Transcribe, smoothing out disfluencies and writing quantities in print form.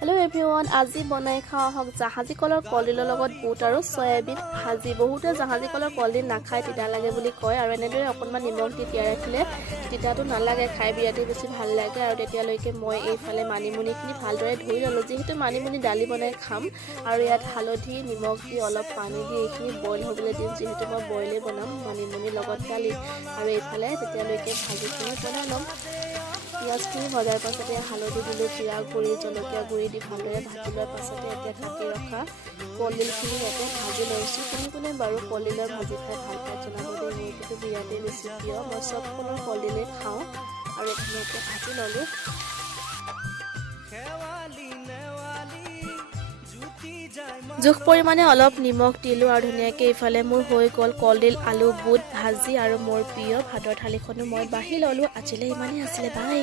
Hello everyone, আজি বনাই খাওয়া হক জাহাজী কলৰ কলডিলৰ লগত বুট আৰু সয়াবিন ভাজি। বহুতে জাহাজী কলৰ কলডিল নাখায়, তিতা লাগে বুলি কয় আৰু এনেদৰে অকণমান নিমখ দি তিয়াই ৰাখিলে তিতাটো নালাগে, খাই বিৰাটেই বেছি ভাল লাগে। আৰু তেতিয়ালৈকে মই এইফালে মানিমুনিখিনি ভালদৰে ধুই ল'লোঁ, যিহেতু মানিমুনি দালি বনাই খাম আৰু ইয়াত হালধি নিমখ দি অলপ পানী দি এইখিনি বইল হ'বলৈ দিম, যিহেতু মই বইলেই বনাম মানিমুনিৰ লগত দালি। আৰু এইফালে তেতিয়ালৈকে ভাজিখিনি বনাই ল'ম। পিঁয়াজখিনি ভজাৰ পাছতে হালধি দিলোঁ, জিৰা গুড়ি জলকীয়া গুড়ি দি ভালদৰে ভাজি লোৱাৰ পাছতে এতিয়া কাটি ৰখা কলডিলখিনি ইয়াতে ভাজি লৈছোঁ। কোনে কোনে বাৰু কলডিলৰ ভাজি খাই ভাল পায় জনাব দেই, মোৰ কিন্তু বিৰাটেই বেছি প্ৰিয়। মই চব কলৰ কলডিলেই খাওঁ আৰু ধুনীয়াকৈ ভাজি ল'লোঁ। জোখ পৰিমাণে অলপ নিমখ দিলোঁ আৰু ধুনীয়াকৈ এইফালে মোৰ হৈ গ'ল কলডিল আলু বুট ভাজি আৰু মোৰ প্ৰিয় ভাতৰ থালিখনো মই বাঢ়ি ল'লোঁ। আজিলৈ ইমানেই আছিলে, বাই।